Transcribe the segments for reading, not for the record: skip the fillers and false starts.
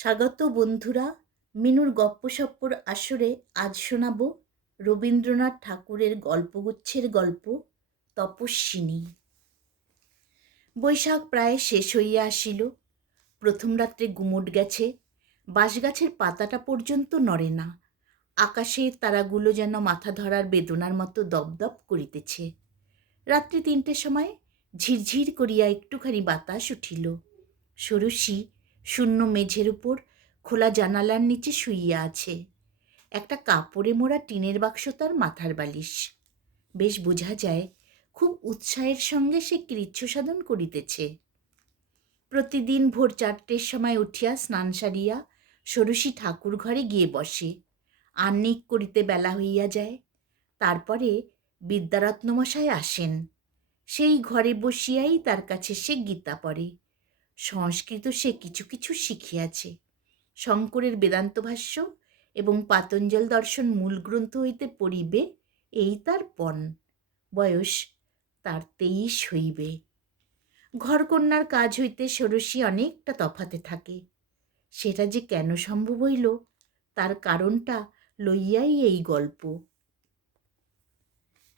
স্বাগত বন্ধুরা। মিনুর গপ্পসপ্পর আসরে আজ শোনাব রবীন্দ্রনাথ ঠাকুরের গল্পগুচ্ছের গল্প তপস্বিনী। বৈশাখ প্রায় শেষ হইয়া আসিল। প্রথম রাত্রে গুমট গেছে, বাঁশগাছের পাতাটা পর্যন্ত নড়ে না। আকাশে তারাগুলো যেন মাথা ধরার বেদনার মতো দপদপ করিতেছে। রাত্রি ৩টের সময় ঝিরঝির করিয়া একটুখানি বাতাস উঠিল। ষোড়শী শূন্য মেঝের উপর খোলা জানালার নিচে শুইয়া আছে। একটা কাপড়ে মোড়া টিনের বাক্স তার মাথার বালিশ। বেশ বোঝা যায় খুব উৎসাহের সঙ্গে সে কৃচ্ছ সাধন করিতেছে। প্রতিদিন ভোর ৪টের সময় উঠিয়া স্নান সারিয়া ষোড়শী ঠাকুর ঘরে গিয়ে বসে। আহ্নিক করিতে বেলা হইয়া যায়। তারপরে বিদ্যারত্নমশাই আসেন। সেই ঘরে বসিয়াই তার কাছে সে গীতা পড়ে। সংস্কৃত সে কিছু কিছু শিখিয়াছে। শঙ্করের বেদান্ত ভাষ্য এবং পাতঞ্জল দর্শন মূল গ্রন্থ হইতে পড়িবে, এই তার পণ। বয়স তার 23 হইবে। ঘরকন্যার কাজ হইতে ষোড়শী অনেকটা তফাতে থাকে। সেটা যে কেন সম্ভব হইল তার কারণটা লইয়াই এই গল্প।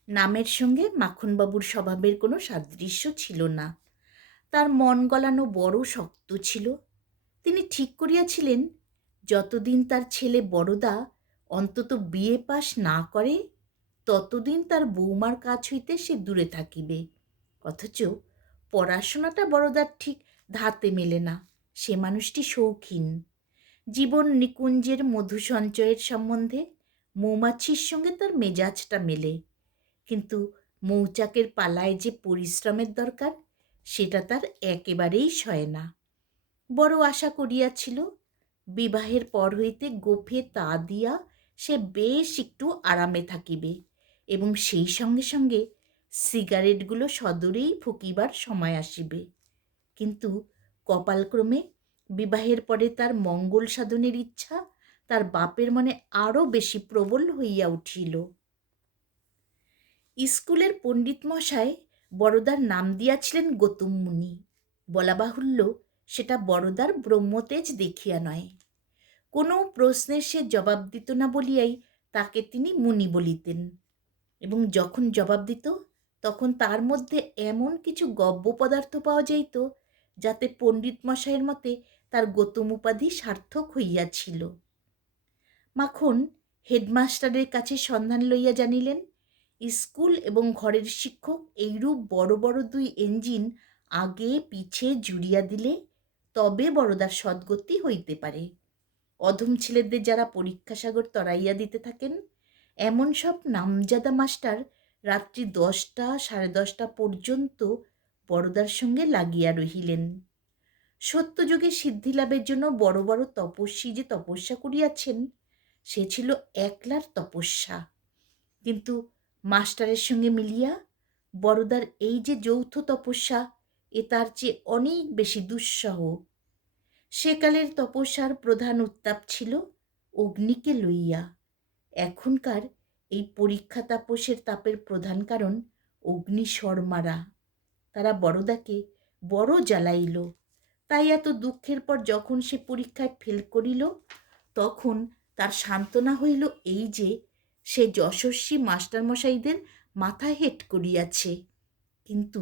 নামের সঙ্গে মাখনবাবুর স্বভাবের কোনো সাদৃশ্য ছিল না। তার মন গলানো বড় শক্ত ছিল। তিনি ঠিক করিয়াছিলেন যতদিন তার ছেলে বড়দা অন্তত বিএ পাস না করে ততদিন তার বৌমার কাছ হইতে সে দূরে থাকিবে। অথচ পড়াশোনাটা বড়দার ঠিক ধাতে মেলে না। সে মানুষটি শৌখিন। জীবন নিকুঞ্জের মধু সঞ্চয়ের সম্বন্ধে মৌমাছির সঙ্গে তার মেজাজটা মেলে, কিন্তু মৌচাকের পালায় যে পরিশ্রমের দরকার সেটা তার একেবারেই সয় না। বড় আশা করিয়াছিল বিবাহের পর হইতে গোফে তা দিয়া সে বেশ একটু আরামে থাকিবে এবং সেই সঙ্গে সঙ্গে সিগারেটগুলো সদরেই ফুকিবার সময় আসিবে। কিন্তু কপালক্রমে বিবাহের পরে তার মঙ্গল সাধনের ইচ্ছা তার বাপের মনে আরও বেশি প্রবল হইয়া উঠিল। স্কুলের পণ্ডিত মশাই বড়দার নাম দিয়াছিলেন গৌতম মুনি। বলা বাহুল্য সেটা বড়দার ব্রহ্মতেজ দেখিয়া নয়। কোনো প্রশ্নের সে জবাব দিত না বলিয়াই তাকে তিনি মুনি বলিতেন, এবং যখন জবাব দিত তখন তার মধ্যে এমন কিছু গব্য পদার্থ পাওয়া যাইত যাতে পণ্ডিত মশাইয়ের মতে তার গৌতম উপাধি সার্থক হইয়াছিল। মাখন হেডমাস্টারের কাছে সন্ধান লইয়া জানিলেন স্কুল এবং ঘরের শিক্ষক এইরূপ বড় বড় দুই ইঞ্জিন আগে পিছে জুড়িয়া দিলে তবে বড়দার সদ্গতি হইতে পারে। অধম ছেলেদের যারা পরীক্ষাসাগর তরাইয়া দিতে থাকেন এমন সব নামজাদা মাস্টার রাত্রি 10টা 10:30 পর্যন্ত বড়দার সঙ্গে লাগিয়া রহিলেন। সত্যযুগে সিদ্ধিলাভের জন্য বড় বড় তপস্বী যে তপস্যা করিয়াছেন সে ছিল একলার তপস্যা, কিন্তু মাস্টারের সঙ্গে মিলিয়া বড়দার এই যে যৌথ তপস্যা এ তার চেয়ে অনেক বেশি দুঃসহ। সেকালের তপস্যার প্রধান উত্তাপ ছিল অগ্নিকে লইয়া। এখনকার এই পরীক্ষা তাপসের তাপের প্রধান কারণ অগ্নিশর্মারা। তারা বড়দাকে বড় জ্বালাইল। তাই এত দুঃখের পর যখন সে পরীক্ষায় ফেল করিল তখন তার সান্ত্বনা হইল এই যে সে যশস্বী মাস্টারমশাইদের মাথা হেট করিয়াছে। কিন্তু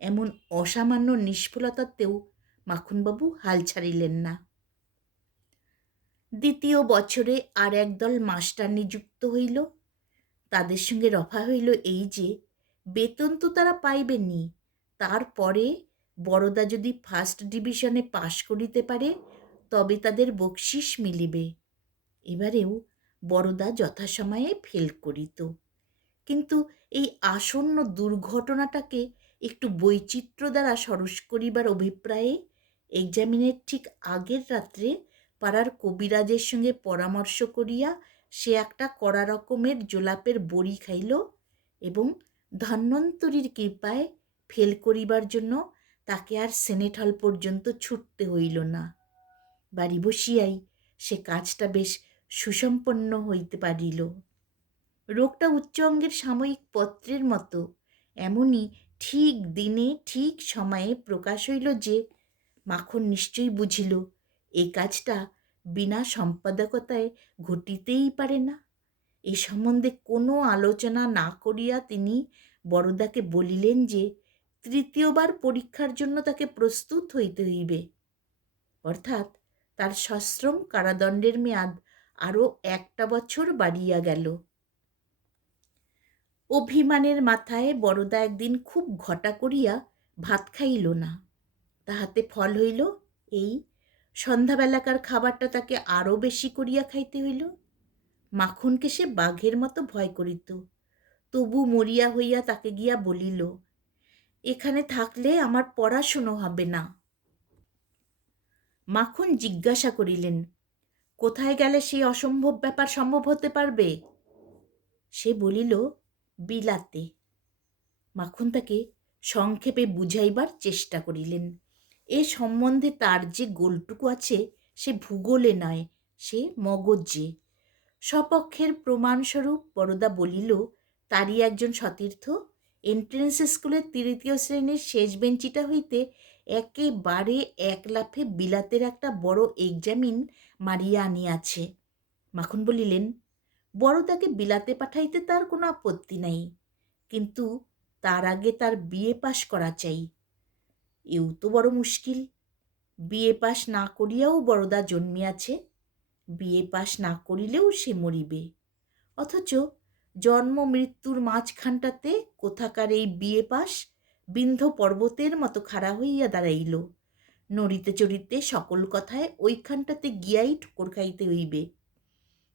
এমন অসামান্য নিষ্ফলতাতেও মাখনবাবু হাল ছাড়িলেন না। দ্বিতীয় বছরে আর একদল মাস্টার নিযুক্ত হইল। তাদের সঙ্গে রফা হইল এই যে বেতন তো তারা পাইবেনি, তারপরে বড়দা যদি ফার্স্ট ডিভিশনে পাশ করিতে পারে তবে তাদের বকশিস মিলিবে। এবারেও বড়দা যথাসময়ে ফেল করিত, কিন্তু এই আসন্ন দুর্ঘটনাটাকে একটু বৈচিত্র্য দ্বারা সরস করিবার অভিপ্রায়ে এক্সামিনের ঠিক আগের রাত্রে পাড়ার কবিরাজের সঙ্গে পরামর্শ করিয়া সে একটা কড়া রকমের জোলাপের বড়ি খাইল এবং ধন্বন্তরীর কৃপায় ফেল করিবার জন্য তাকে আর সেনেট হল পর্যন্ত ছুটতে হইল না। বাড়ি বসিয়াই সে কাজটা বেশ সুসম্পন্ন হইতে পারিল। রোগটা উচ্চ অঙ্গের সাময়িক পত্রের মতো এমনই ঠিক দিনে ঠিক সময়ে প্রকাশ হইল যে মাখন নিশ্চয়ই বুঝিল এই কাজটা বিনা সম্পাদকতায় ঘটিতেই পারে না। এ সম্বন্ধে কোনো আলোচনা না করিয়া তিনি বরদাকে বলিলেন যে তৃতীয়বার পরীক্ষার জন্য তাকে প্রস্তুত হইতে হইবে, অর্থাৎ তার সশ্রম কারাদণ্ডের মেয়াদ আরও 1টা বছর বাড়িয়া গেল। অভিমানের মাথায় বরদা একদিন খুব ঘটা করিয়া ভাত খাইল না। তাহাতে ফল হইল এই, সন্ধ্যাবেলাকার খাবারটা তাকে আরও বেশি করিয়া খাইতে হইল। মাখনকে সে বাঘের মতো ভয় করিত, তবু মরিয়া হইয়া তাকে গিয়া বলিল, এখানে থাকলে আমার পড়াশুনো হবে না। মাখন জিজ্ঞাসা করিলেন, কোথায় গেলে সেই অসম্ভব ব্যাপার সম্ভব হতে পারবে? সে বলিল, বিলাতে। মাখন তাকে সংক্ষেপে বুঝাইবার চেষ্টা করিলেন। এ সম্বন্ধে তার যে গোলটুকু আছে সে ভূগোলে নয়, সে মগজে। স্বপক্ষের প্রমাণস্বরূপ বরদা বলিল, তারই একজন সতীর্থ এন্ট্রেন্স স্কুলের 3য় শ্রেণীর শেষ বেঞ্চিটা হইতে একেবারে এক লাফে বিলাতের একটা বড় এক্সামিন মারিয়া আনিয়াছে। মাখন বলিলেন, বড়দাকে বিলাতে পাঠাইতে তার কোনো আপত্তি নাই, কিন্তু তার আগে তার বিএ পাশ করা চাই। এও তো বড় মুশকিল। বিএ পাশ না করিয়াও বড়দা জন্মিয়াছে, বিএ পাশ না করিলেও সে মরিবে। অথচ জন্ম মৃত্যুর মাঝখানটাতে কোথাকার এই বিএ পাশ বিন্ধ্য পর্বতের মতো খাড়া হইয়া দাঁড়াইল। নড়িতে চড়িতে সকল কথায় ওইখানটাতে গিয়াই ঠোকর খাইতে হইবে।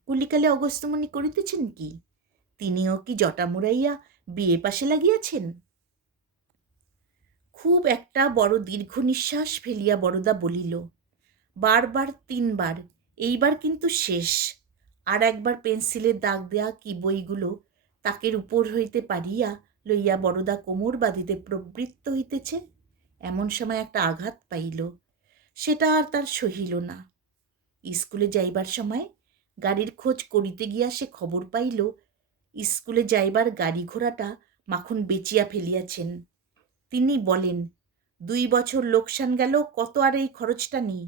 কলিকালে অগস্ত্যমণি করিতেছেন কি? তিনিও কি জটা মুড়াইয়া বিএ পাশে লাগিয়াছেন? খুব একটা বড় দীর্ঘ নিঃশ্বাস ফেলিয়া বরদা বলিল, বারবার 3বার, এইবার কিন্তু শেষ। আর একবার পেন্সিলের দাগ দেয়া কি বইগুলো তাকের উপর হইতে পারিয়া লইয়া বরদা কোমর বাঁধিতে প্রবৃত্ত হইতেছে। এমন সময় একটা আঘাত পাইল, সেটা আর তার সহিল না। স্কুলে যাইবার সময় গাড়ির খোঁজ করিতে গিয়া সে খবর পাইল স্কুলে যাইবার গাড়ি ঘোড়াটা মাখন বেচিয়া ফেলিয়াছেন। তিনি বলেন, 2 বছর লোকসান গেল, কত আর এই খরচটা নেই।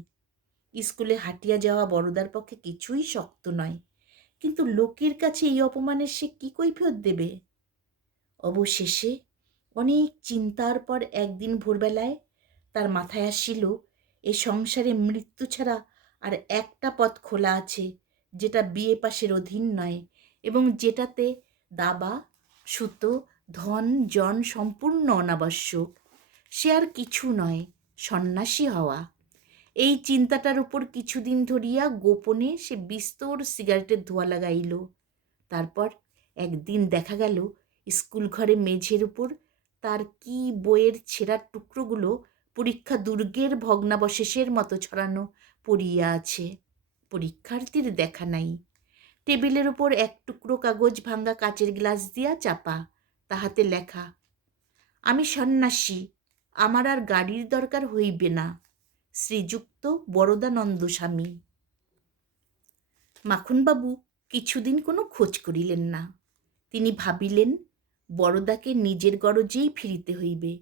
স্কুলে হাঁটিয়া যাওয়া বড়দার পক্ষে কিছুই শক্ত নয়, কিন্তু লোকের কাছে এই অপমানের সে কি কৈফিয়ত দেবে? অবশেষে অনেক চিন্তার পর একদিন ভোরবেলায় তার মাথায় আসিল, এ সংসারে মৃত্যু ছাড়া আর একটা পথ খোলা আছে, যেটা বিএ পাশের অধীন নয় এবং যেটাতে দাবা, সুতো, ধন জন সম্পূর্ণ অনাবশ্যক। সে আর কিছু নয়, সন্ন্যাসী হওয়া। এই চিন্তাটার উপর কিছুদিন ধরিয়া গোপনে সে বিস্তর সিগারেটের ধোঁয়া লাগাইল। তারপর একদিন দেখা গেল স্কুল ঘরে মেঝের উপর তার কি বইয়ের ছেঁড়া টুকরোগুলো পরীক্ষা দুর্গের ভগ্নাবশেষের মতো ছড়ানো পড়িয়া আছে। পরীক্ষার্থীর দেখা নাই। টেবিলের উপর এক টুকরো কাগজ ভাঙ্গা কাচের গ্লাস দিয়া চাপা, তাহাতে লেখা, আমি সন্ন্যাসী, আমার আর গাড়ির দরকার হইবে না, শ্রীযুক্ত বরদানন্দ স্বামী। মাখনবাবু কিছুদিন কোনো খোঁজ করিলেন না। তিনি ভাবিলেন, বড়দাকে নিজের গরজেই ফিরিতে হইবে।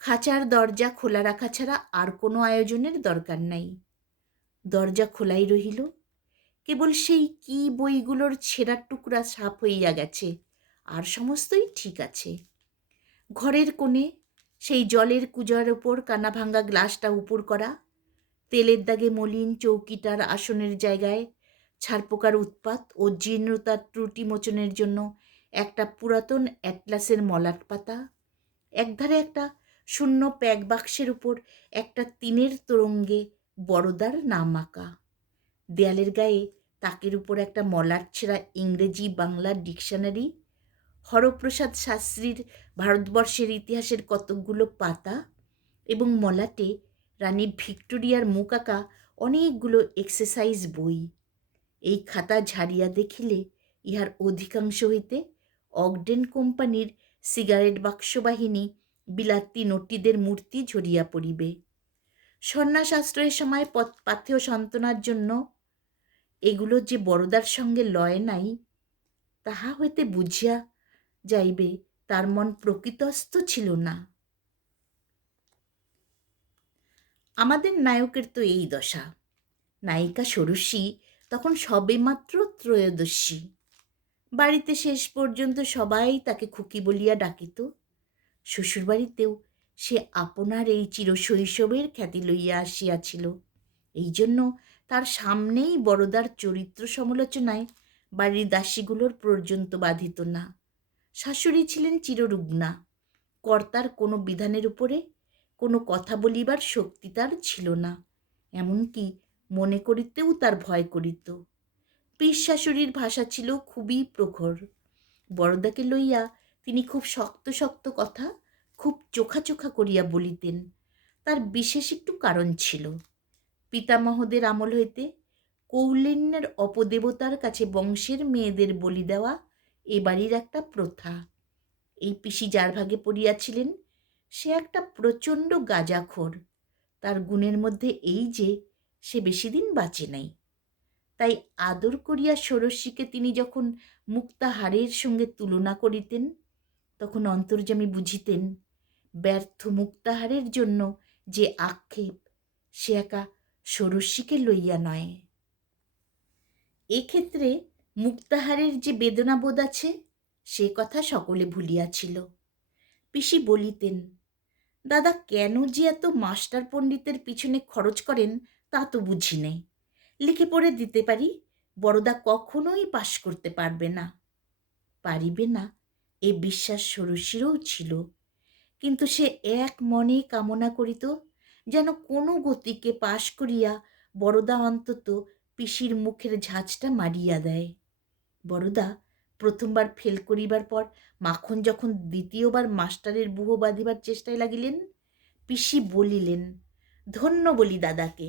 খাঁচার দরজা খোলা রাখা ছাড়া আর কোনো আয়োজনের দরকার নাই। দরজা খোলাই রহিল, কেবল সেই কি বইগুলোর ছেঁড়া টুকরা সাফ হইয়া গেছে, আর সমস্তই ঠিক আছে। ঘরের কোণে সেই জলের কুজার ওপর কানা ভাঙ্গা গ্লাসটা উপর করা, তেলের দাগে মলিন চৌকিটার আসনের জায়গায় ছারপোকার উৎপাত ও জীর্ণতার ত্রুটি মোচনের জন্য একটা পুরাতন অ্যাটলাসের মলাট পাতা, একধারে একটা শূন্য প্যাক বাক্সের উপর একটা টিনের তোরঙ্গে বড়দার নাম আঁকা, দেয়ালের গায়ে তাকের উপর একটা মলাট ছেঁড়া ইংরেজি বাংলা ডিকশনারি, হরপ্রসাদ শাস্ত্রীর ভারতবর্ষের ইতিহাসের কতকগুলো পাতা এবং মলাটে রানী ভিক্টোরিয়ার মুখ আঁকা অনেকগুলো এক্সারসাইজ বই। এই খাতা ঝাড়িয়া দেখিলে ইহার অধিকাংশ হইতে অগডেন কোম্পানির সিগারেট বাক্সবাহিনী বিলাতি নট্টিদের মূর্তি ঝরিয়া পড়িবে। সন্ন্যাস আশ্রয়ের সময় পাথেয় সান্ত্বনার জন্য এগুলো যে বড়দার সঙ্গে লয় নাই, তাহা হইতে বুঝিয়া যাইবে তার মন প্রকৃতস্থ ছিল না। আমাদের নায়কের তো এই দশা। নায়িকা ষোড়শী তখন সবেমাত্র ত্রয়োদশী। বাড়িতে শেষ পর্যন্ত সবাই তাকে খুকি বলিয়া ডাকিত। শ্বশুরবাড়িতেও সে আপনার এই চিরশৈশবের খ্যাতি লইয়া আসিয়াছিল। এই জন্য তার সামনেই বড়দার চরিত্র সমালোচনায় বাড়ির দাসীগুলোর পর্যন্ত বাধিত না। শাশুড়ি ছিলেন চিররুগ্না। কর্তার কোনো বিধানের উপরে কোনো কথা বলিবার শক্তি তার ছিল না, এমনকি মনে করিতেও তার ভয় করিত। পিস শাশুড়ির ভাষা ছিল খুবই প্রখর। বড়দাকে লইয়া তিনি খুব শক্ত শক্ত কথা খুব চোখা চোখা করিয়া বলিতেন। তার বিশেষ একটু কারণ ছিল। পিতামহদের আমল হইতে কৌলিন্যের অপদেবতার কাছে বংশের মেয়েদের বলি দেওয়া এ বাড়ির একটা প্রথা। এই পিসি যার ভাগে পড়িয়াছিলেন সে একটা প্রচণ্ড গাঁজাখোর। তার গুণের মধ্যে এই যে সে বেশি দিন বাঁচে নাই। তাই আদর করিয়া ষোড়শীকে তিনি যখন মুক্তাহারের সঙ্গে তুলনা করিতেন, তখন অন্তর্যামী বুঝিতেন ব্যর্থ মুক্তাহারের জন্য যে আক্ষেপ সে একা ষোড়শীকে লইয়া নয়। এক্ষেত্রে মুক্তাহারের যে বেদনাবোধ আছে সে কথা সকলে ভুলিয়াছিল। পিসি বলিতেন, দাদা কেন যে এত মাস্টার পণ্ডিতের পিছনে খরচ করেন তা তো বুঝি নেই। লিখে পড়ে দিতে পারি, বড়দা কখনোই পাশ করতে পারবে না। পারিবে না এ বিশ্বাস ষোড়শীরও ছিল, কিন্তু সে এক মনে কামনা করিত যেন কোনো গতিকে পাশ করিয়া বড়দা অন্তত পিসির মুখের ঝাঁঝটা মারিয়া দেয়। বড়দা প্রথমবার ফেল করিবার পর মাখন যখন দ্বিতীয়বার মাস্টারের বুহো বাঁধিবার চেষ্টায় লাগিলেন, পিসি বলিলেন, ধন্য বলি দাদাকে,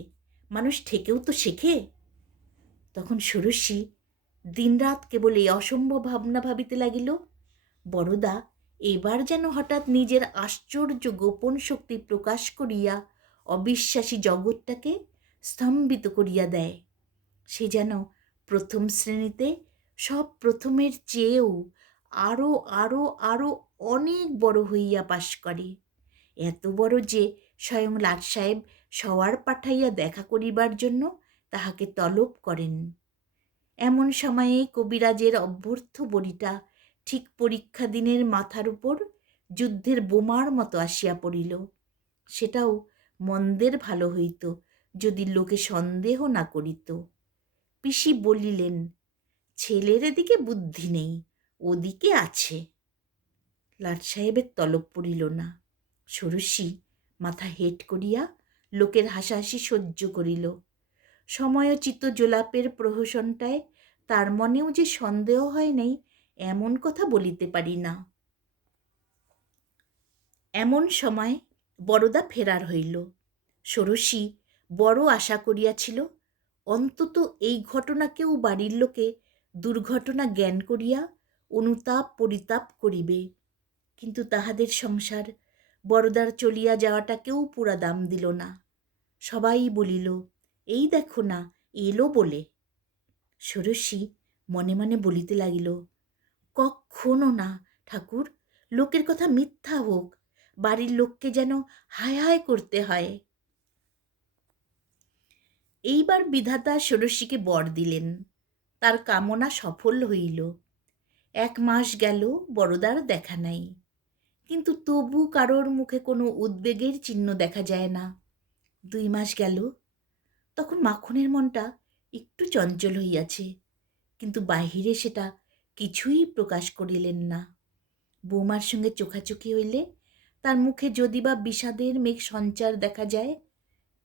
মানুষ ঠেকেও তো শেখে। তখন ষোড়শী দিনরাত কেবল এই অসম্ভব ভাবনা ভাবিতে লাগিল। বড়দা এবার যেন হঠাৎ নিজের আশ্চর্য গোপন শক্তি প্রকাশ করিয়া অবিশ্বাসী জগৎটাকে স্তম্ভিত করিয়া দেয়। সে যেন প্রথম শ্রেণীতে সব প্রথমের চেয়েও আরও আরও আরও অনেক বড় হইয়া পাশ করে। এত বড় যে স্বয়ং লাট সাহেব সওয়ার পাঠাইয়া দেখা করিবার জন্য তাহাকে তলব করেন। এমন সময়ে কবিরাজের অভ্যর্থ বড়িটা ঠিক পরীক্ষা দিনের মাথার উপর যুদ্ধের বোমার মতো আসিয়া পড়িল। সেটাও মন্দের ভালো হইত যদি লোকে সন্দেহ না করিত। পিসি বলিলেন, ছেলের এদিকে বুদ্ধি নেই, ওদিকে আছে। লাট সাহেবের তলব পড়িল না। ষোড়শী মাথা হেট করিয়া লোকের হাসাহাসি সহ্য করিল। সময়োচিত জোলাপের প্রহসনটায় তার মনেও যে সন্দেহ হয় নাই এমন কথা বলিতে পারি না। এমন সময় বড়দা ফেরার হইল। ষোড়শী বড় আশা করিয়াছিল অন্তত এই ঘটনাকেও বাড়ির লোকে দুর্ঘটনা জ্ঞান করিয়া অনুতাপ পরিতাপ করিবে, কিন্তু তাহাদের সংসার বড়দার চলিয়া যাওয়াটাকেও পুরা দাম দিল না। সবাই বলিল, এই দেখো না এলো বলে। ষোড়শী মনে মনে বলিতে লাগিল, কখনো না ঠাকুর, লোকের কথা মিথ্যা হোক, বাড়ির লোককে যেন হায় হায় করতে হয়। এইবার বিধাতা ষোড়শীকে বর দিলেন। তার কামনা সফল হইল। 1 মাস গেল, বড়দার দেখা নাই, কিন্তু তবু কারোর মুখে কোনো উদ্বেগের চিহ্ন দেখা যায় না। 2 মাস গেল, তখন মাখনের মনটা একটু চঞ্চল হইয়াছে, কিন্তু বাহিরে সেটা কিছুই প্রকাশ করিলেন না। বৌমার সঙ্গে চোখাচোখি হইলে তার মুখে যদি বা বিষাদের মেঘ সঞ্চার দেখা যায়,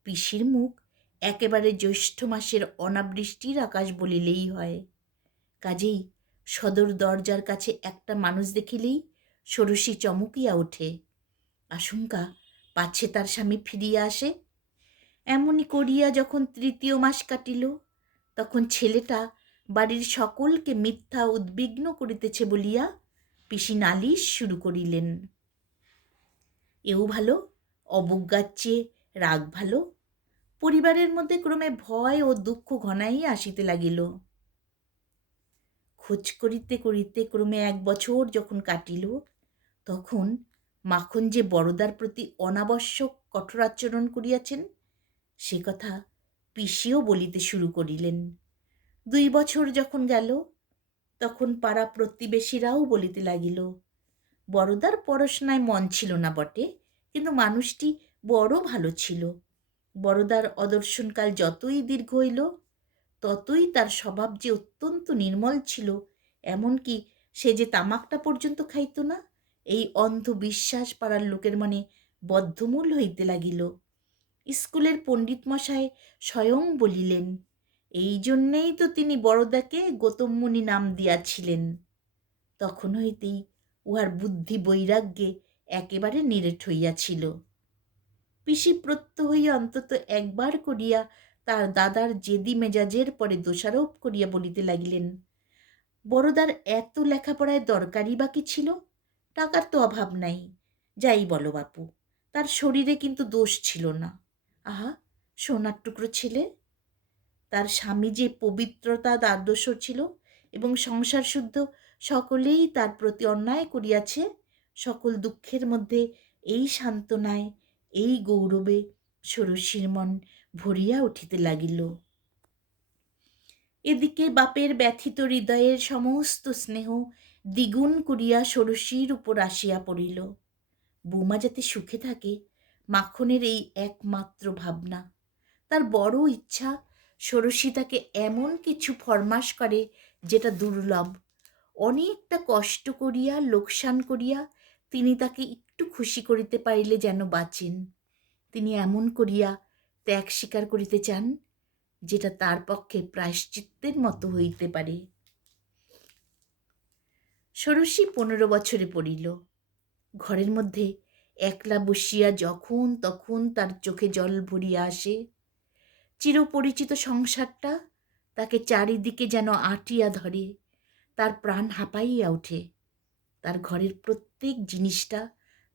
পিসির মুখ একেবারে জ্যৈষ্ঠ মাসের অনাবৃষ্টির আকাশ বলিলেই হয়। কাজেই সদর দরজার কাছে একটা মানুষ দেখিলেই ষোড়শী চমকিয়া ওঠে। আশঙ্কা পাছে তার স্বামী ফিরিয়া আসে। এমনি করিয়া যখন 3য় মাস কাটিল, তখন ছেলেটা বাড়ির সকলকে মিথ্যা উদ্বিগ্ন করিতেছে বলিয়া পিসি নালিশ শুরু করিলেন। এও ভালো, অবজ্ঞার চেয়ে রাগ ভালো। পরিবারের মধ্যে ক্রমে ভয় ও দুঃখ ঘনাইয়া আসিতে লাগিল। খোঁজ করিতে করিতে ক্রমে 1 বছর যখন কাটিল, তখন মাখন যে বড়দার প্রতি অনাবশ্যক কঠোর আচরণ করিয়াছেন সে কথা পিসিও বলিতে শুরু করিলেন। 2 বছর যখন গেল, তখন পাড়া প্রতিবেশীরাও বলিতে লাগিল, বড়দার পড়াশোনায় মন ছিল না বটে, কিন্তু মানুষটি বড় ভালো ছিল। বড়দার অদর্শনকাল যতই দীর্ঘ হইল, ততই তার স্বভাব যে অত্যন্ত নির্মল ছিল, এমনকি সে যে তামাকটা পর্যন্ত খাইত না, এই অন্ধবিশ্বাস পাড়ার লোকের মনে বদ্ধমূল হইতে লাগিল। স্কুলের পণ্ডিতমশাই স্বয়ং বলিলেন, এই জন্যেই তো তিনি বড়দাকে গৌতম মুনি নাম দিয়াছিলেন। তখন হইতেই উহার বুদ্ধি বৈরাগ্যে একেবারে নিরেট হইয়াছিল। পিসি প্রত্যহই অন্তত একবার করিয়া তার দাদার জেদি মেজাজের পরে দোষারোপ করিয়া বলিতে লাগিলেন, বড়দার এত লেখাপড়ায় দরকারই বা কি ছিল? টাকার তো অভাব নাই। যাই বলো বাপু, তার শরীরে কিন্তু দোষ ছিল না। আহা, সোনার টুকরো ছেলে! তার স্বামী যে পবিত্রতা আদর্শ ছিল এবং সংসার শুদ্ধ, সকলেই তার প্রতি অন্যায় করিয়াছে, সকল দুঃখের মধ্যে এই সান্ত্বনায়, এই গৌরবে ষোড়শীর মন ভরিয়া উঠিতে লাগিল। এদিকে বাপের ব্যথিত হৃদয়ের সমস্ত স্নেহ দ্বিগুণ করিয়া ষোড়শীর উপর আসিয়া পড়িল। বৌমা যাতে সুখে থাকে, মাখনের এই একমাত্র ভাবনা। তার বড় ইচ্ছা ষোড়শী তাকে এমন কিছু ফরমাস করে যেটা দুর্লভ। অনেকটা কষ্ট করিয়া, লোকসান করিয়া তিনি তাকে একটু খুশি করিতে পারিলে যেন বাঁচেন। তিনি এমন করিয়া ত্যাগ স্বীকার করিতে চান, যেটা তার পক্ষে প্রায়শ্চিত্তের মতো হইতে পারে। ষোড়শী 15 বছরে পড়িল। ঘরের মধ্যে একলা বসিয়া যখন তখন তার চোখে জল ভরিয়া আসে। চিরপরিচিত সংসারটা তাকে চারিদিকে যেন আঁটিয়া ধরে, তার প্রাণ হাঁপাইয়া ওঠে। তার ঘরের প্রত্যেক জিনিসটা,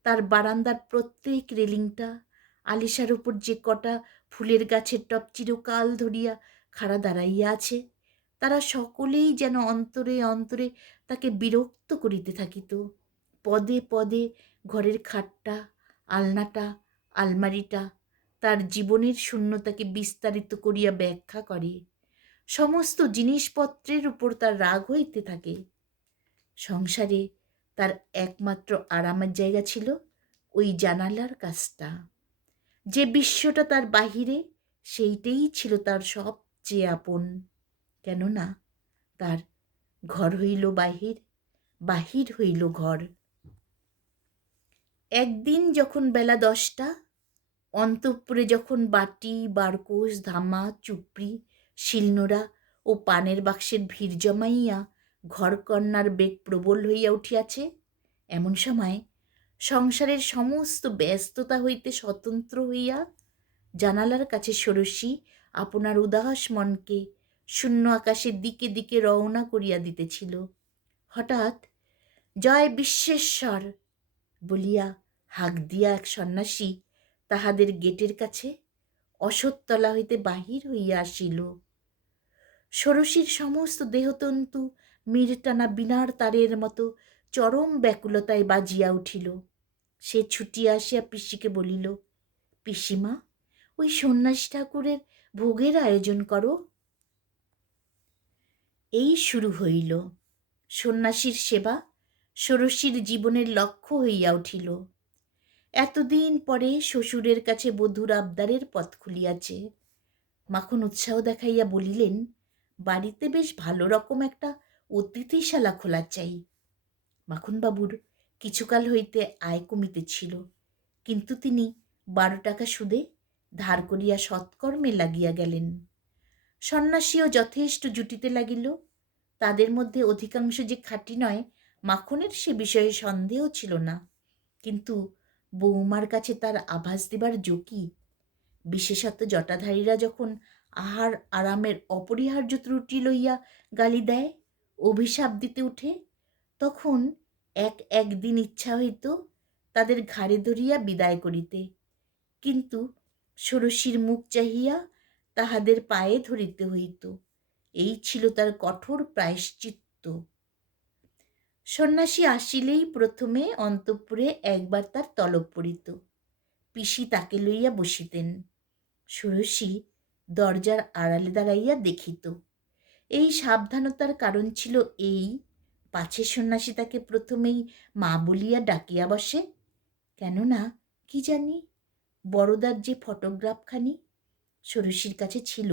তার বারান্দার প্রত্যেক রেলিংটা, আলিশার উপর যে কটা ফুলের গাছের টব চিরকাল ধরিয়া খাড়া দাঁড়াইয়া আছে, তারা সকলেই যেন অন্তরে অন্তরে তাকে বিরক্ত করিতে থাকিত। পদে পদে ঘরের খাটটা, আলনাটা, আলমারিটা তার জীবনের শূন্যতাকে বিস্তারিত করিয়া ব্যাখ্যা করে। সমস্ত জিনিসপত্রের উপর তার রাগ হইতে থাকে। সংসারে তার একমাত্র আরামের জায়গা ছিল ওই জানালার কাছটা। যে বিশ্বটা তার বাহিরে, সেইটাই ছিল তার সবচেয়ে আপন। কেননা তার ঘর হইল বাহির, বাহির হইল ঘর। একদিন যখন বেলা 10টা, অন্তঃপুরে যখন বাটি, বারকোশ, ধামা, চুপড়ি, শিলনোড়া ও পানের বাক্সের ভিড় জমাইয়া ঘরকন্নার বেগ প্রবল হইয়া উঠিয়াছে, এমন সময় সংসারের সমস্ত ব্যস্ততা হইতে স্বতন্ত্র হইয়া জানালার কাছে ষোড়শী আপনার উদাস মনকে শূন্য আকাশের দিকে দিকে রওনা করিয়া দিতেছিল। হঠাৎ জয় বিশ্বেশ্বর বলিয়া হাঁক দিয়া এক সন্ন্যাসী তাহাদের গেটের কাছে অশ্বত্থতলা হইতে বাহির হইয়া আসিল। ষোড়শীর সমস্ত দেহতন্তু মিরটানা বিনার তারের মতো চরম ব্যাকুলতায় বাজিয়া উঠিল। সে ছুটিয়া আসিয়া পিসিকে বলিল, পিসিমা, ওই সন্ন্যাসী ঠাকুরের ভোগের আয়োজন করো। এই শুরু হইল। সন্ন্যাসীর সেবা ষোড়শীর জীবনের লক্ষ্য হইয়া উঠিল। এতদিন পরে শ্বশুরের কাছে বধূর আবদারের পথ খুলিয়াছে। মাখন উৎসাহ দেখাইয়া বলিলেন, বাড়িতে বেশ ভালো রকম একটা অতিথিশালা খোলা চাই। মাখনবাবুর কিছুকাল হইতে আয় কমিতেছিল, কিন্তু তিনি 12 টাকা সুদে ধার করিয়া সৎকর্মে লাগিয়া গেলেন। সন্ন্যাসীও যথেষ্ট জুটিতে লাগিল। তাদের মধ্যে অধিকাংশ যে খাঁটি নয়, মাখনের সে বিষয়ে সন্দেহ ছিল না, কিন্তু বৌমার কাছে তার আভাস দেবার জোকি। বিশেষত জটাধারীরা যখন আহার আরামের অপরিহার্য ত্রুটি লইয়া গালি দেয়, অভিশাপ দিতে উঠে, তখন একদিন ইচ্ছা হইত তাদের ঘাড়ে ধরিয়া বিদায় করিতে, কিন্তু ষোড়শীর মুখ চাহিয়া তাহাদের পায়ে ধরিতে হইত। এই ছিল তার কঠোর প্রায়শ্চিত্ত। সন্ন্যাসী আসিলেই প্রথমে অন্তঃপুরে একবার তার তলব পড়িত। পিসি তাকে লইয়া বসিতেন। ষোড়শী দরজার আড়ালে দাঁড়াইয়া দেখিত। এই সাবধানতার কারণ ছিল এই, পাছে সন্ন্যাসী তাকে প্রথমেই মা বলিয়া ডাকিয়া বসে। কেননা কি জানি, বড়দার যে ফটোগ্রাফখানি ষোড়শীর কাছে ছিল,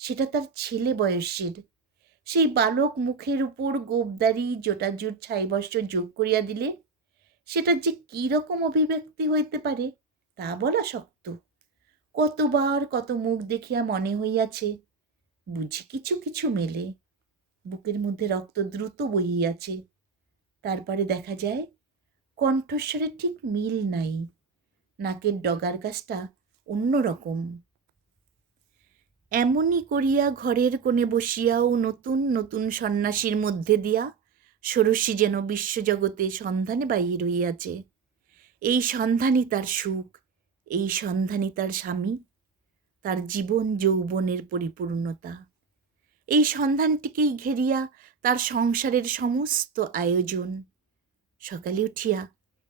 সেটা তার ছেলে বয়সের। সেই বালক মুখের উপর গোবদারি জটাজুট ছাইবস্ত্র যোগ করিয়া দিলে সেটার যে কী রকম অভিব্যক্তি হইতে পারে তা বলা শক্ত। কতবার কত মুখ দেখিয়া মনে হইয়াছে বুঝি কিছু কিছু মেলে। বুকের মধ্যে রক্ত দ্রুত বহিয়াছে। তারপরে দেখা যায় কণ্ঠস্বরে ঠিক মিল নাই, নাকের ডগার কাছটা অন্য রকম। এমনি করিয়া ঘরের কোণে বসিয়াও নতুন নতুন সন্ন্যাসীর মধ্যে দিয়া ষোড়শী যেন বিশ্বজগতে সন্ধানে বাহির হইয়াছে। এই সন্ধানই তার সুখ, এই সন্ধানই তার স্বামী, তার জীবন যৌবনের পরিপূর্ণতা। এই সন্ধানটিকেই ঘেরিয়া তার সংসারের সমস্ত আয়োজন। সকালে উঠিয়া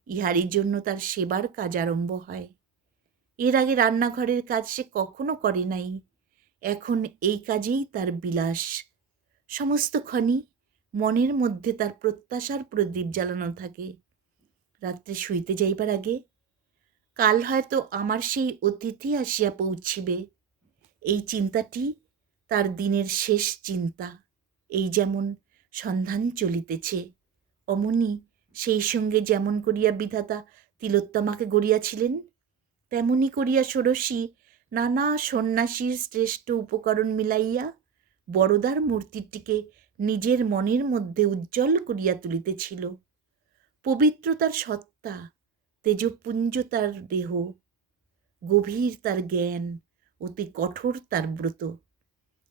ইহারই জন্য তার সেবার কাজ আরম্ভ হয়। এর আগে রান্নাঘরের কাজ সে কখনো করে নাই, এখন এই কাজেই তার বিলাস। সমস্তক্ষণই মনের মধ্যে তার প্রত্যাশার প্রদীপ জ্বালানো থাকে। রাত্রে শুইতে যাইবার আগে, কাল হয়তো আমার সেই অতিথি আসিয়া পৌঁছিবে, এই চিন্তাটি তার দিনের শেষ চিন্তা। এই যেমন সন্ধান চলিতেছে, অমনি সেই সঙ্গে যেমন করিয়া বিধাতা তিলোত্তমাকে গড়িয়াছিলেন, তেমনি করিয়া ষোড়শী নানা সন্ন্যাসীর শ্রেষ্ঠ উপকরণ মিলাইয়া বড়দার মূর্তিটিকে নিজের মনের মধ্যে উজ্জ্বল করিয়া তুলিতেছিল। পবিত্রতার সত্তা, তেজপুঞ্জ তার দেহ, গভীর তার জ্ঞান, অতি কঠোর তার ব্রত।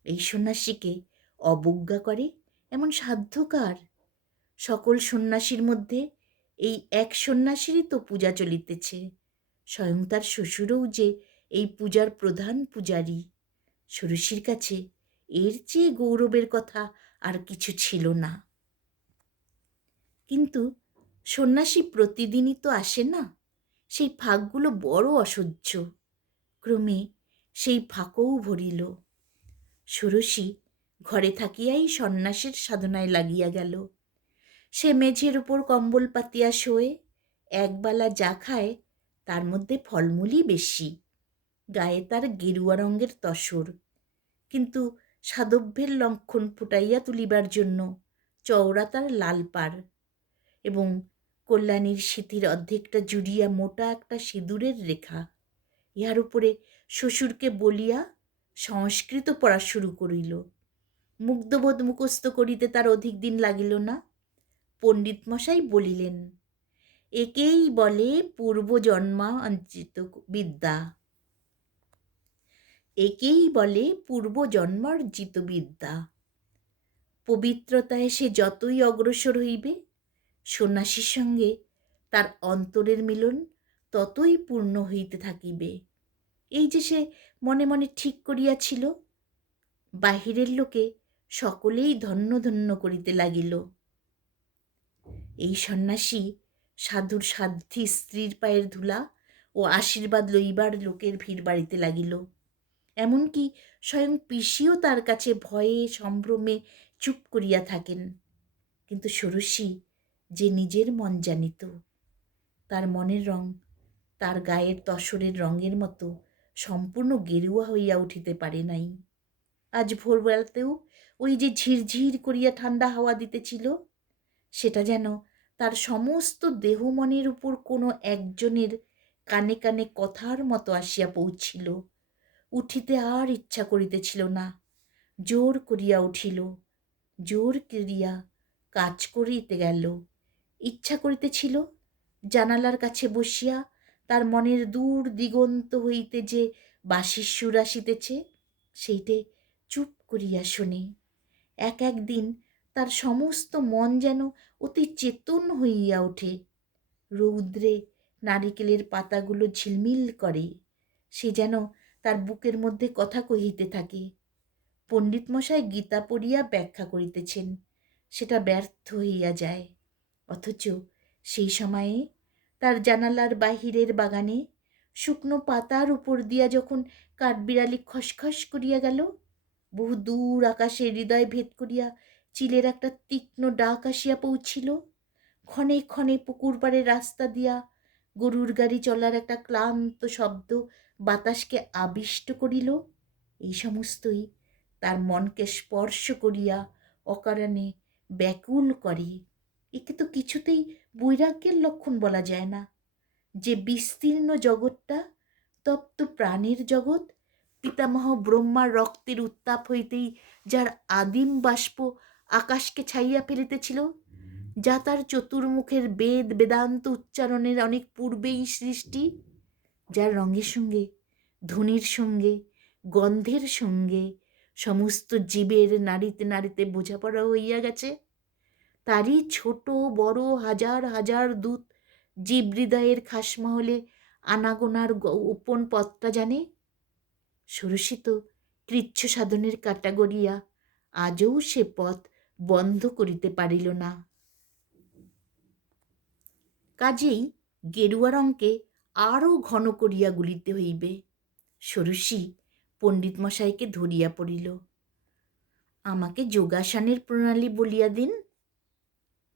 এই সন্ন্যাসীকে অবজ্ঞা করে এমন সাধ্যকার? সকল সন্ন্যাসীর মধ্যে এই এক সন্ন্যাসীরই তো পূজা চলিতেছে। স্বয়ং তার শ্বশুরও যে এই পূজার প্রধান পূজারী। ষোড়শীর কাছে এর চেয়ে গৌরবের কথা আর কিছু ছিল না। কিন্তু সন্ন্যাসী প্রতিদিনই তো আসে না, সেই ফাঁকগুলো বড় অসহ্য। ক্রমে সেই ফাঁকও ভরিল। ষোড়শী ঘরে থাকিয়াই সন্ন্যাসের সাধনায় লাগিয়া গেল। সে মেঝের উপর কম্বল পাতিয়া শোয়ে, একবেলা যা খায় তার মধ্যে ফলমূলই বেশি। গায়ে তার গেরুয়া রঙের তসর, কিন্তু সাধব্যের লক্ষণ ফুটাইয়া তুলিবার জন্য চওড়া তার লাল পাড়, এবং কল্যাণীর সিঁথির অর্ধেকটা জুড়িয়া মোটা একটা সিঁদুরের রেখা। ইহার উপরে শ্বশুরকে বলিয়া সংস্কৃত পড়া শুরু করিল। মুগ্ধবোধ মুখস্থ করিতে তার অধিক দিন লাগিল না। পণ্ডিত মশাই বলিলেন, একেই বলে পূর্বজন্মাঞ্চিত বিদ্যা, একেই বলে পূর্বজন্মার্জিত বিদ্যা। পবিত্রতায় সে যতই অগ্রসর হইবে, সন্ন্যাসীর সঙ্গে তার অন্তরের মিলন ততই পূর্ণ হইতে থাকিবে। এই যে সে মনে মনে ঠিক করিয়াছিল, বাহিরের লোকে সকলেই ধন্য ধন্য করিতে লাগিল। এই সন্ন্যাসী সাধুর সাধ্বী স্ত্রীর পায়ের ধুলা ও আশীর্বাদ লইবার লোকের ভিড় বাড়িতে লাগিল। এমনকি স্বয়ং পিসিও তার কাছে ভয়ে সম্ভ্রমে চুপ করিয়া থাকেন। কিন্তু ষোড়শী যে নিজের মন জানিত, তার মনের রং তার গায়ের তসরের রঙের মতো সম্পূর্ণ গেরুয়া হইয়া উঠিতে পারে নাই। আজ ভোরবেলাতেও ওই যে ঝিরঝির করিয়া ঠান্ডা হাওয়া দিতেছিল, সেটা যেন তার সমস্ত দেহ মনের উপর কোনো একজনের কানে কানে কথার মতো আসিয়া পৌঁছিল। উঠিতে আর ইচ্ছা করিতেছিল না, জোর করিয়া উঠিল, জোর করিয়া কাজ করিতে গেল। ইচ্ছা করিতেছিল জানালার কাছে বসিয়া তার মনের দূর দিগন্ত হইতে যে বাঁশির সুর আসিতেছে সেইটে চুপ করিয়া শোনে। এক একদিন তার সমস্ত মন যেন অতি চেতন হইয়া ওঠে। রৌদ্রে নারিকেলের পাতাগুলো ঝিলমিল করে, সে যেন তার বুকের মধ্যে কথা কহিতে থাকে। পণ্ডিত মশাই গীতা পড়িয়া ব্যাখ্যা করিতেছেন, সেটা ব্যর্থ হইয়া যায়। অথচ সেই সময়ে তার জানালার বাহিরের বাগানে শুকনো পাতার উপর দিয়া যখন কাঠবিড়ালি খসখস করিয়া গেল, বহু দূর আকাশে হৃদয় ভেদ করিয়া চিলের একটা তীক্ষ্ণ ডাক আসিয়া পৌঁছিল। ক্ষণে ক্ষণে পুকুর পাড়ের রাস্তা দিয়া গরুর গাড়ি চলার একটা ক্লান্ত শব্দ বাতাসকে আবিষ্ট করিল। এই সমস্তই তার মনকে স্পর্শ করিয়া অকারণে ব্যাকুল করে। একে তো কিছুতেই বৈরাগ্যের লক্ষণ বলা যায় না। যে বিস্তীর্ণ জগৎটা তপ্ত প্রাণের জগৎ, পিতামহ ব্রহ্মার রক্তের উত্তাপ হইতেই যার আদিম বাষ্প আকাশকে ছাইয়া ফেলিতেছিল, যা তার চতুর্মুখের বেদ বেদান্ত উচ্চারণের অনেক পূর্বেই সৃষ্টি, যার রঙের সঙ্গে, ধ্বনির সঙ্গে, গন্ধের সঙ্গে সমস্ত জীবের নাড়িতে নাড়িতে বোঝাপড়া হইয়া গেছে, তারই ছোট বড় হাজার হাজার দূত জীব হৃদয়ের খাসমহলে আনাগোনার গোপন পথটা জানে। ষোড়শিত কৃচ্ছ সাধনের কাটা গড়িয়া আজও সে পথ বন্ধ করিতে পারিল না। কাজেই গেরুয়া রঙকে আরও ঘন করিয়া গুলিতে হইবে। ষোড়শী পণ্ডিত মশাইকে ধরিয়া পড়িল। আমাকে যোগাসনের প্রণালী বলিয়া দিন।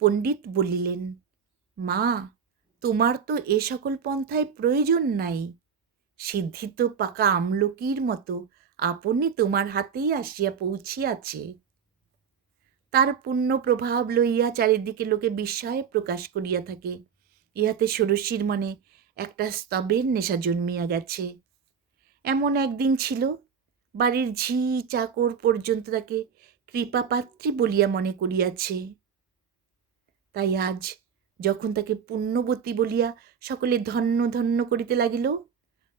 পণ্ডিত বলিলেন, মা, তোমার তো এ সকল পন্থায় প্রয়োজন নাই। সিদ্ধি তো পাকা আমলকির মতো আপনি তোমার হাতেই আসিয়া পৌঁছিয়াছে। তার পূর্ণ প্রভাব লইয়া চারিদিকে লোকে বিস্ময় প্রকাশ করিয়া থাকে। ইহাতে ষোড়শীর মনে একটা স্তবের নেশা জন্মিয়া গেছে। এমন একদিন ছিল, বাড়ির ঝি চাকর পর্যন্ত তাকে কৃপাপাত্রী বলিয়া মনে করিয়াছে। তাই আজ যখন তাকে পুণ্যবতী বলিয়া সকলে ধন্য ধন্য করিতে লাগিল,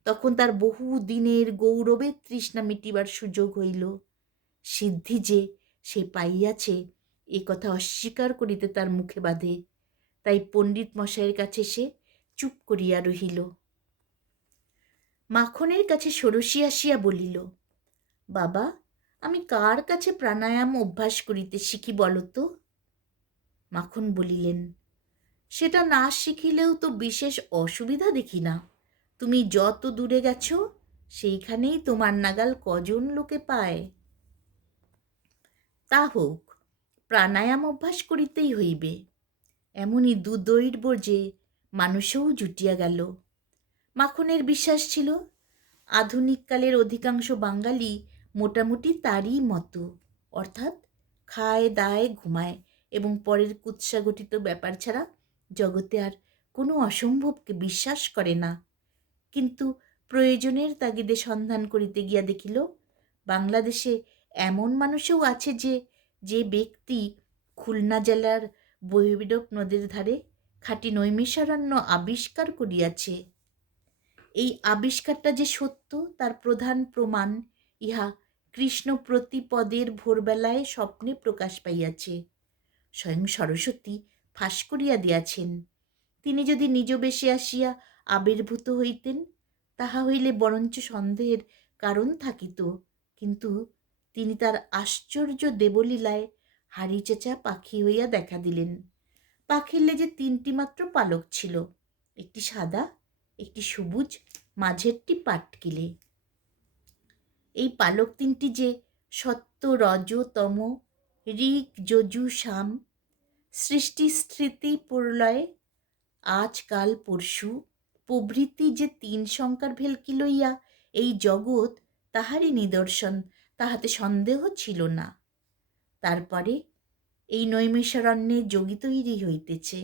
তখন তার বহু দিনের গৌরবের তৃষ্ণা মিটিবার সুযোগ হইল। সিদ্ধি যে সে পাইয়াছে এ কথা অস্বীকার করিতে তার মুখে বাধে। তাই পণ্ডিত মশাইয়ের কাছে সে চুপ করিয়া রহিল। মাখনের কাছে ষোড়শী আসিয়া বলিল, বাবা, আমি কার কাছে প্রাণায়াম অভ্যাস করিতে শিখি বলো তো? মাখন বলিলেন, সেটা না শিখিলেও তো বিশেষ অসুবিধা দেখি না। তুমি যত দূরে গেছ সেইখানেই তোমার নাগাল কজন লোকে পায়। তা হোক, প্রাণায়াম অভ্যাস করিতেই হইবে। এমনই দুদৈর্য যে মানুষও জুটিয়া গেল। মাখনের বিশ্বাস ছিল, আধুনিককালের অধিকাংশ বাঙালি মোটামুটি তারই মতো, অর্থাৎ খায় দায় ঘুমায় এবং পরের কুৎসাগঠিত ব্যাপার ছাড়া জগতে আর কোনো অসম্ভবকে বিশ্বাস করে না। কিন্তু প্রয়োজনের তাগিদে সন্ধান করিতে গিয়া দেখিল, বাংলাদেশে এমন মানুষও আছে যে ব্যক্তি খুলনা জেলার ভৈরব নদীর ধারে খাঁটি নৈমিষারণ্য আবিষ্কার করিয়াছে। এই আবিষ্কারটা যে সত্য তার প্রধান প্রমাণ ইহা কৃষ্ণ প্রতিপদের ভোরবেলায় স্বপ্নে প্রকাশ পাইয়াছে। স্বয়ং সরস্বতী ফাঁস করিয়া দিয়াছেন। তিনি যদি নিজ বেশে আসিয়া আবির্ভূত হইতেন, তাহা হইলে বরঞ্চ সন্দেহের কারণ থাকিত। কিন্তু তিনি তার আশ্চর্য দেবলীলায় হাড়িচেঁচা পাখি হইয়া দেখা দিলেন। পাখির লেজে 3টি মাত্র পালক ছিল, একটি সাদা, একটি সবুজ, মাঝেরটি পাটকিলে। এই পালক 3টি যে সত্য রজ তম, ঋক যজু সাম, সৃষ্টি স্থিতি প্রলয়, আজকাল পরশু প্রভৃতি যে 3 সংখ্যার ভেলকি লইয়া এই জগৎ, তাহারই নিদর্শন, তাহাতে সন্দেহ ছিল না। তারপরে এই নৈমিষারণ্যে যোগী তৈরি হইতেছে।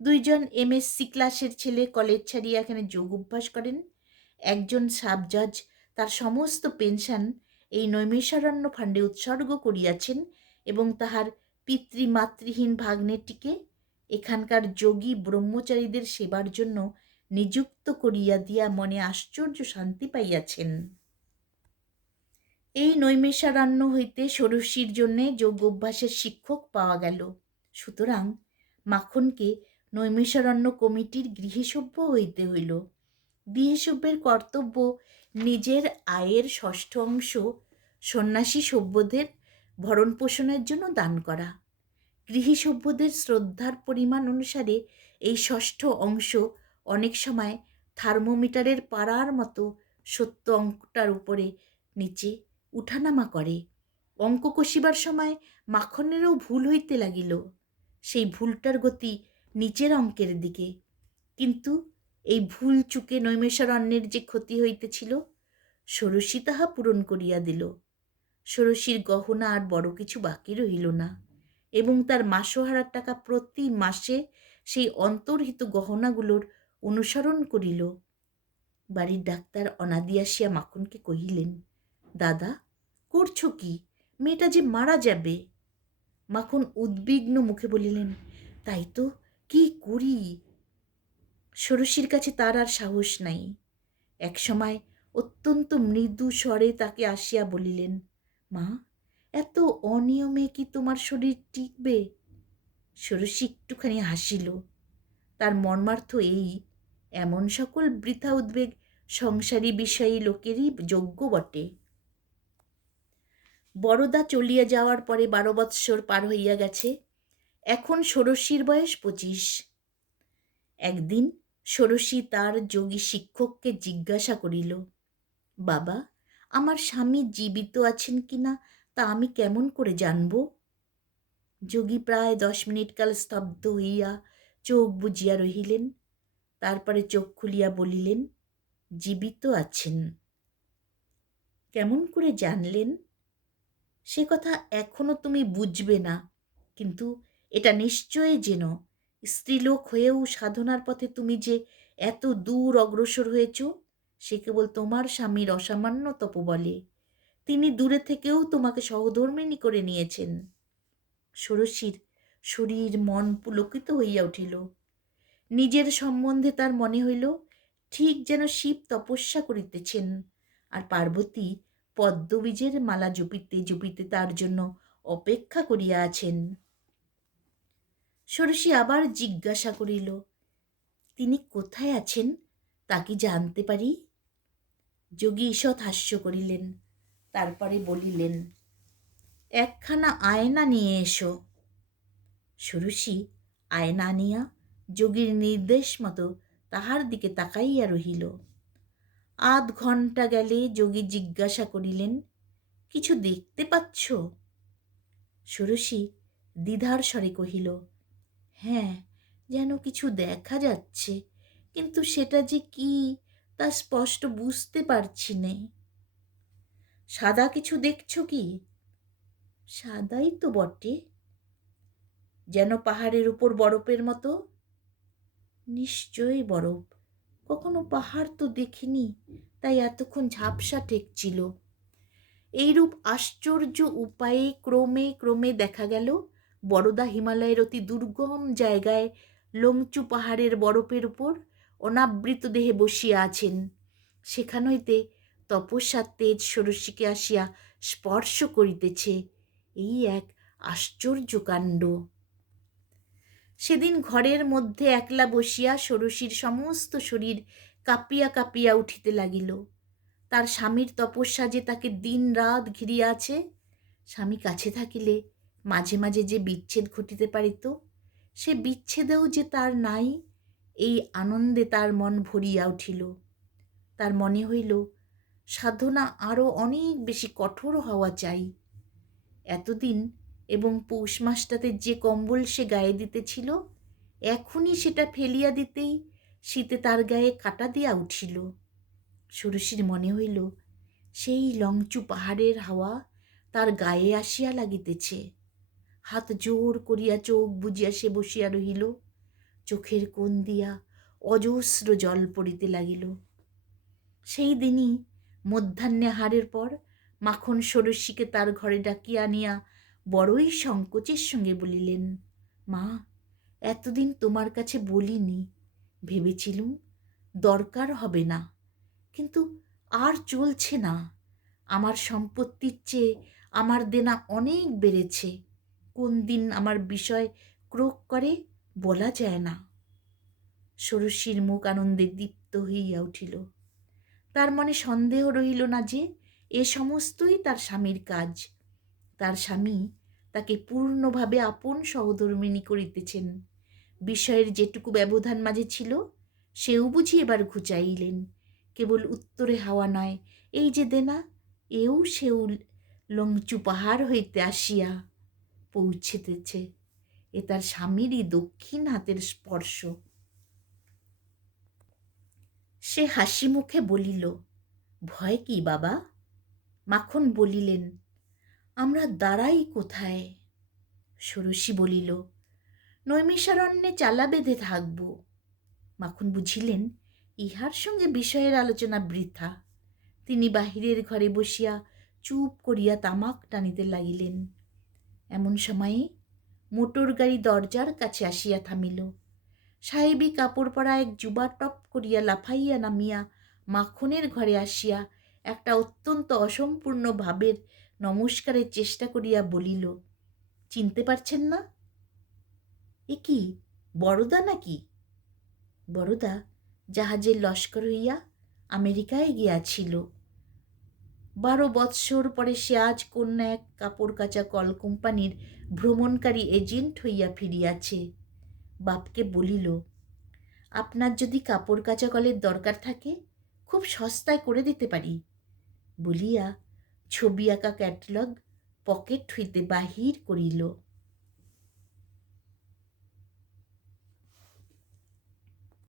2জন MSc ক্লাসের ছেলে কলেজ ছাড়িয়া এখানে যোগ অভ্যাস করেন। একজন সাব জজ তার সমস্ত পেনশন এই নৈমিষারণ্য ফান্ডে উৎসর্গ করিয়াছেন এবং তাহার পিতৃমাতৃহীন ভাগ্নেটিকে এখানকার যোগী ব্রহ্মচারীদের সেবার জন্য নিযুক্ত করিয়া দিয়া মনে আশ্চর্য শান্তি পাইয়াছেন। এই নৈমিষারণ্য হইতে ষোড়শীর জন্যে যোগ অভ্যাসের শিক্ষক পাওয়া গেল। সুতরাং মাখনকে নৈমিষারণ্য কমিটির গৃহসভ্য হইতে হইল। গৃহসভ্যের কর্তব্য নিজের আয়ের 6ষ্ঠ অংশ সন্ন্যাসী সভ্যদের ভরণ পোষণের জন্য দান করা। গৃহসভ্যদের শ্রদ্ধার পরিমাণ অনুসারে এই 6ষ্ঠ অংশ অনেক সময় থার্মোমিটারের পাড়ার মতো সত্য অঙ্কটার উপরে নিচে উঠানামা করে। অঙ্ক কষিবার সময় মাখনেরও ভুল হইতে লাগিল। সেই ভুলটার গতি নিচের অঙ্কের দিকে। কিন্তু এই ভুল চুকে নৈমেষারণ্যের যে ক্ষতি হইতেছিল, ষোড়শী তাহা পূরণ করিয়া দিল। ষোড়শীর গহনা আর বড় কিছু বাকি রহিল না, এবং তার মাসোহারার টাকা প্রতি মাসে সেই অন্তর্হিত গহনাগুলোর অনুসরণ করিল। বাড়ির ডাক্তার অনাদি আসিয়া মাখনকে কহিলেন, দাদা, করছো কি? মেয়েটা যে মারা যাবে। মাখন উদ্বিগ্ন মুখে বলিলেন, তাই তো, কি করি? ষোড়শীর কাছে তার আর সাহস নাই। একসময় অত্যন্ত মৃদু স্বরে তাকে আসিয়া বলিলেন, মা, এত অনিয়মে কি তোমার শরীর টিকবে? ষোড়শী একটুখানি হাসিল। তার মর্মার্থ এই, এমন সকল বৃথা উদ্বেগ সংসারী বিষয়ী লোকেরই যোগ্য বটে। বড়দা চলিয়া যাওয়ার পরে 12 বৎসর পার হইয়া গেছে। এখন ষোড়শীর বয়স 25। একদিন ষোড়শী তার যোগী শিক্ষককে জিজ্ঞাসা করিল, বাবা, আমার স্বামী জীবিত আছেন কিনা তা আমি কেমন করে জানব? যোগী প্রায় 10 মিনিট কাল স্তব্ধ হইয়া চোখ বুজিয়া রহিলেন। তারপরে চোখ খুলিয়া বলিলেন, জীবিত আছেন। কেমন করে জানলেন? সে কথা এখনো তুমি বুঝবে না, কিন্তু এটা নিশ্চয় যেন, স্ত্রীলোক হয়েও সাধনার পথে তুমি যে এত দূর অগ্রসর হয়েছ, সে কেবল তোমার স্বামীর অসামান্য তপবলে। তিনি দূরে থেকেও তোমাকে সহধর্মিণী করে নিয়েছেন। ষোড়শীর শরীর মন পুলকিত হইয়া উঠিল। নিজের সম্বন্ধে তার মনে হইল ঠিক যেন শিব তপস্যা করিতেছেন, আর পার্বতী পদ্মবীজের মালা জপিতে জপিতে তার জন্য অপেক্ষা করিয়া আছেন। ষোড়শী আবার জিজ্ঞাসা করিল, তিনি কোথায় আছেন তা কি জানতে পারি? যোগী ঈষৎ হাস্য করিলেন। তারপরে বলিলেন, একখানা আয়না নিয়ে এসো। ষোড়শী আয়না আনিয়া যোগীর নির্দেশ মতো তাহার দিকে তাকাইয়া রহিল। আধ ঘণ্টা গেলে যোগী জিজ্ঞাসা করিলেন, কিছু দেখতে পাচ্ছ? ষোড়শী দ্বিধার স্বরে কহিল, হ্যাঁ, যেন কিছু দেখা যাচ্ছে, কিন্তু সেটা যে কি তা স্পষ্ট বুঝতে পারছি নে। সাদা কিছু দেখছ কি? সাদাই তো বটে। যেন পাহাড়ের উপর বরফের মতো? নিশ্চয়ই বরফ। কখনো পাহাড় তো দেখিনি, তাই এতক্ষণ ঝাপসা ঠেকছিল। এইরূপ আশ্চর্য উপায়ে ক্রমে ক্রমে দেখা গেল বরদা হিমালয়ের অতি দুর্গম জায়গায় লংচু পাহাড়ের বরফের উপর অনাবৃত দেহে বসিয়া আছেন। সেখান হইতে তপস্যার তেজ ষোড়শীকে আসিয়া স্পর্শ করিতেছে। এই এক আশ্চর্য কাণ্ড। সেদিন ঘরের মধ্যে একলা বসিয়া ষোড়শীর সমস্ত শরীর কাঁপিয়া কাঁপিয়া উঠিতে লাগিল। তার স্বামীর তপস্যা যে তাকে দিন রাত ঘিরিয়া আছে, স্বামী কাছে থাকিলে মাঝে মাঝে যে বিচ্ছেদ ঘটিতে পারিত, সে বিচ্ছেদেও যে তার নাই, এই আনন্দে তার মন ভরিয়া উঠিল। তার মনে হইল সাধনা আরও অনেক বেশি কঠোর হওয়া চাই। এতদিন এবং পৌষ মাসটাতে যে কম্বল সে গায়ে দিতেছিল, এখনই সেটা ফেলিয়া দিতেই শীতে তার গায়ে কাটা দিয়া উঠিল। ষোড়শীর মনে হইল সেই লংচু পাহাড়ের হাওয়া তার গায়ে আসিয়া লাগিতেছে। হাত জোর করিয়া চোখ বুজিয়া সে বসিয়া রহিল। চোখের কোণ দিয়া অজস্র জল পড়িতে লাগিল। সেই দিনই মধ্যাহ্নাহারের পর মাখন ষোড়শীকে তার ঘরে ডাকিয়া আনিয়া বড়ই সংকোচের সঙ্গে বলিলেন, মা, এতদিন তোমার কাছে বলিনি, ভেবেছিলুম দরকার হবে না, কিন্তু আর চলছে না। আমার সম্পত্তির চেয়ে আমার দেনা অনেক বেড়েছে। কোন দিন আমার বিষয় ক্রোক করে বলা যায় না। ষোড়শীর মুখ আনন্দে দীপ্ত হইয়া উঠিল। তার মনে সন্দেহ রহিল না যে এ সমস্তই তার স্বামীর কাজ। তার স্বামী তাকে পূর্ণভাবে আপন সহধর্মিণী করিতেছেন। বিষয়ের যেটুকু ব্যবধান মাঝে ছিল, সেও বুঝি এবার ঘুচাইলেন, কেবল উত্তরে হাওয়া নয়, এই যে দেনা, এও সেও লংচু পাহাড় হইতে আসিয়া পৌঁছেতেছে। এ তার স্বামীরই দক্ষিণ হাতের স্পর্শ। সে হাসি মুখে বলিল, ভয় কি বাবা? মাখন বলিলেন, আমরা দাঁড়াই কোথায়? ষোড়শী বলিল, নৈমিষারণ্যে চালা বেঁধে থাকব। মাখন বুঝিলেন ইহার সঙ্গে বিষয়ের আলোচনা বৃথা। তিনি বাহিরের ঘরে বসিয়া চুপ করিয়া তামাক টানিতে লাগিলেন। এমন সময়ে মোটর গাড়ি দরজার কাছে আসিয়া থামিল। সাহেবী কাপড় পরা এক যুবা টপ করিয়া লাফাইয়া নামিয়া মাখনের ঘরে আসিয়া একটা অত্যন্ত অসম্পূর্ণ ভাবের নমস্কারের চেষ্টা করিয়া বলিল, চিনতে পারছেন না? এ কি বড়দা নাকি? বড়দা জাহাজের লস্কর হইয়া আমেরিকায় গিয়াছিল। 12 বৎসর পরে সে আজ কন্যা এক কাপড় কাচা কল কোম্পানির ভ্রমণকারী এজেন্ট হইয়া ফিরিয়াছে। বাপকে বলিল, আপনার যদি কাপড় কাচা কলের দরকার থাকে খুব সস্তায় করে দিতে পারি বলিয়া ছবি আঁকা ক্যাটালগ পকেট হইতে বাহির করিল।